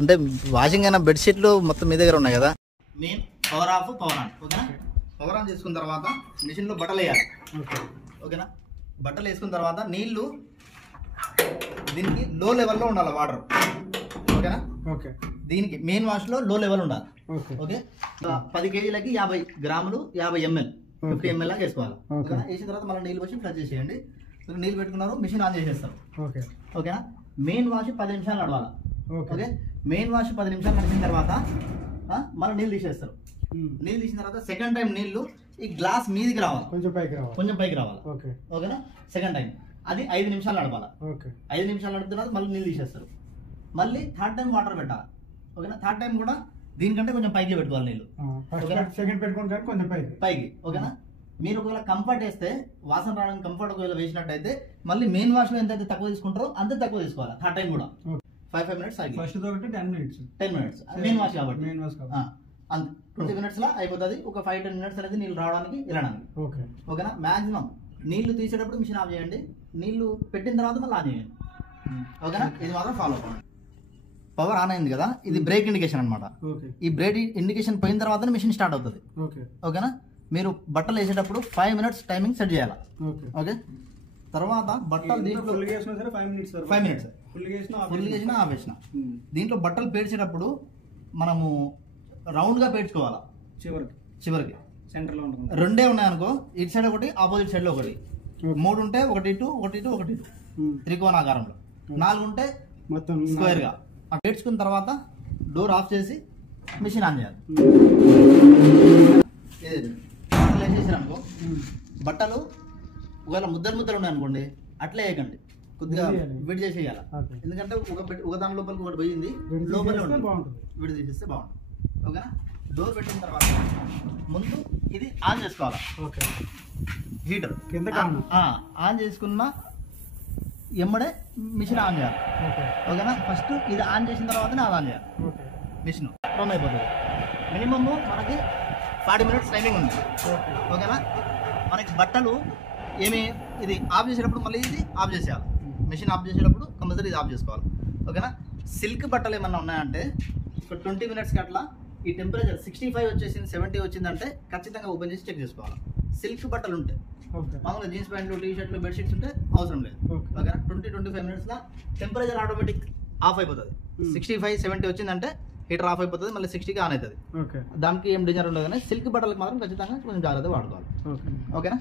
అంటే వాషింగ్ అయిన బెడ్షీట్లు మొత్తం మీ దగ్గర ఉన్నాయి కదా. Main power of, power on. ఓకేనా. పవర్ ఆన్ చేసుకున్న తర్వాత మిషన్లో బట్టలు వేయాలి. ఓకేనా. బట్టలు వేసుకున్న తర్వాత నీళ్లు దీనికి లో లెవెల్లో ఉండాలి వాటర్. ఓకేనా. ఓకే. దీనికి మెయిన్ వాష్లో లో లెవెల్ ఉండాలి. ఓకే. 10 కేజీలకి 50 గ్రాములు 50 ml 50 ml లాగా వేసుకోవాలి. ఓకేనా. వేసిన తర్వాత మళ్ళీ నీళ్ళు పోసి ఫ్లష్ చేసేయండి. నీళ్ళు పెట్టుకున్నారు, మిషన్ ఆన్ చేసేస్తారు. ఓకేనా. మెయిన్ వాష్ 10 నిమిషాలు నడవాలి. ఓకే. మెయిన్ వాష్ 10 నిమిషాలు నడిచిన తర్వాత మళ్ళీ నీళ్ళు తీసేస్తారు. నీళ్ళు తీసిన తర్వాత సెకండ్ టైం నీళ్లు ఈ గ్లాస్ మీదికి రావాలి, కొంచెం పైకి రావాలి. ఓకేనా. సెకండ్ టైం అది 5 నిమిషాలు నడపాలి. 5 నిమిషాలు నడిపిన తర్వాత మళ్ళీ నీళ్ళు తీసేస్తారు. మళ్ళీ థర్డ్ టైం వాటర్ పెట్టాలి. ఓకేనా. థర్డ్ టైం కూడా దీనికంటే కొంచెం పైకి పెట్టుకోవాలి నీళ్ళు. పైకి. ఓకేనా. మీరు ఒకవేళ కంఫర్ట్ వేస్తే వాసన రావడానికి కంఫర్ట్ ఒకవేళ వేసినట్టయితే మళ్ళీ మెయిన్ వాష్ లో ఎంతైతే తక్కువ తీసుకుంటారో అంతే తక్కువ తీసుకోవాలి. థర్డ్ టైం కూడా 5 minutes ఆగి. ఫస్ట్ 10 minutes మెయిన్ వాష్ కాబట్టి 20 minutes లా అయిపోతుంది. ఒక 5-10 minutes అనేది నీళ్ళు రావడానికి వెళ్ళడానికి. ఓకేనా. మాక్సిమం నీళ్లు తీసేటప్పుడు మిషన్ ఆఫ్ చేయండి, నీళ్లు పెట్టిన తర్వాత మళ్ళీ ఆన్ చేయండి. ఓకేనా. ఇది మాత్రం ఫాలో అవ్వండి. పవర్ ఆన్ అయింది కదా, ఇది బ్రేక్ ఇండికేషన్ అనమాట. ఈ బ్రేక్ ఇండికేషన్ పోయిన తర్వాత మిషన్ స్టార్ట్ అవుతుంది. ఓకేనా. మీరు బట్టలు వేసేటప్పుడు 5 minutes టైమింగ్ సెట్ చేయాలి. ఓకే. తర్వాత బట్టలు దీంట్లో 5 minutes ఫుల్ చేసిన ఆఫ్ చేసిన. దీంట్లో బట్టలు పేర్చేటప్పుడు మనము రౌండ్ గా పేర్చుకోవాలా. చివరికి సెంటర్ లో ఉంటుంది. 2 ఉన్నాయనుకో, ఇటు సైడ్ ఒకటి, ఆపోజిట్ సైడ్ లో ఒకటి. 3 ఉంటే 1 ఇటు 1 ఇటు 1 ఇటు త్రికోణాకారంలో. 4 ఉంటే మొత్తం స్క్వేర్ గా. పేర్చుకున్న తర్వాత డోర్ ఆఫ్ చేసి మిషన్ ఆన్ చేయాలి. బట్టలు వేసేసారనుకో, బట్టలు ఒకవేళ ముద్దలు ఉన్నాయనుకోండి, అట్లే వేయకండి, కొద్దిగా విడి చేసేయాలి. ఎందుకంటే ఒక దాని లోపలికి ఒకటి పోయింది, లోపలే ఉంటుంది, విడి తీసేస్తే బాగుంటుంది. ఓకేనా. డోర్ పెట్టిన తర్వాత ముందు ఇది ఆన్ చేసుకోవాలి. హీటర్ ఆన్ చేసుకున్న ఎమ్మడే మిషన్ ఆన్ చేయాలి. ఓకేనా. ఫస్ట్ ఇది ఆన్ చేసిన తర్వాతనే అది ఆన్ చేయాలి. మిషన్ రన్ అయిపోతుంది. మినిమమ్ మనకి 40 minutes టైమింగ్ ఉంది. ఓకేనా. మనకి బట్టలు ఇది ఆఫ్ చేసేటప్పుడు మళ్ళీ ఇది ఆఫ్ చేసేయాలి. మిషన్ ఆఫ్ చేసేటప్పుడు కంపల్సరీ ఇది ఆఫ్ చేసుకోవాలి. ఓకేనా. సిల్క్ బట్టలు ఏమన్నా ఉన్నాయంటే ఒక 20 minutesకి అట్లా ఈ టెంపరేచర్ 65 వచ్చేసింది, 70 వచ్చిందంటే ఖచ్చితంగా ఓపెన్ చేసి చెక్ చేసుకోవాలి. సిల్క్ బట్టలు ఉంటాయి, మామూలుగా జీన్స్ ప్యాంట్లు, టీ షర్ట్లు, బెడ్షీట్స్ ఉంటే అవసరం లేదు. ఓకేనా. 20-25 minutes టెంపరేచర్ ఆటోమేటిక్ ఆఫ్ అయిపోతుంది. 65-70 వచ్చిందంటే హీటర్ ఆఫ్ అయిపోతుంది, మళ్ళీ 60కి ఆన్ అవుతుంది. దానికి ఏం డేంజర్ ఉండదు. కానీ సిల్క్ బట్టలకు మాత్రం ఖచ్చితంగా కొంచెం జాగ్రత్తగా వాడుకోవాలి. ఓకేనా.